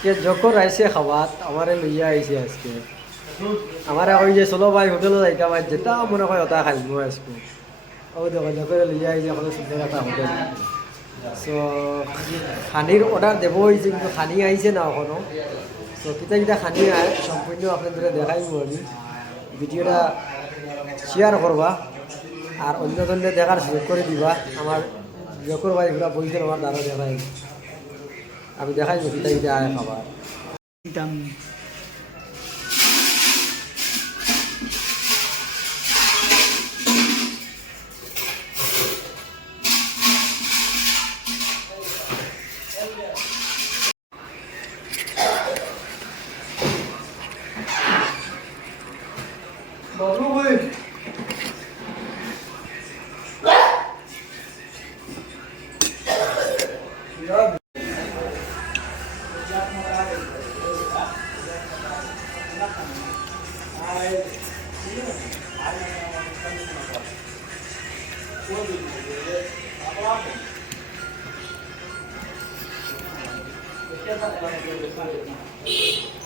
আজকে যখন আইসে খাবাত আমারে লইয়া আইসে আজকে আমারে কই যে চলো ভাই হোটেলে যাইতাম আজ যেটা মনে হয় ওটা খাইবো আজকে ও দেখো যখন লইয়া আইসে কত সুন্দর একটা হোটেল সো খানির অর্ডার দেবো হয়েছে কিন্তু খানি আইছে না এখনো সো কিতা কিতা খানি আয় সম্পূর্ণ আপনাদের দেখাইব আমি ভিডিওটা শেয়ার করবা আর অন্য জনদের দেখার সুযোগ করে দিবা আমার যখন ভাই ঘুরা বইছে আমার দ্বারা দেখাই আমি দেখাইব কিতা কিতা আয় খাবার দাম বাবু ভাই Thank you.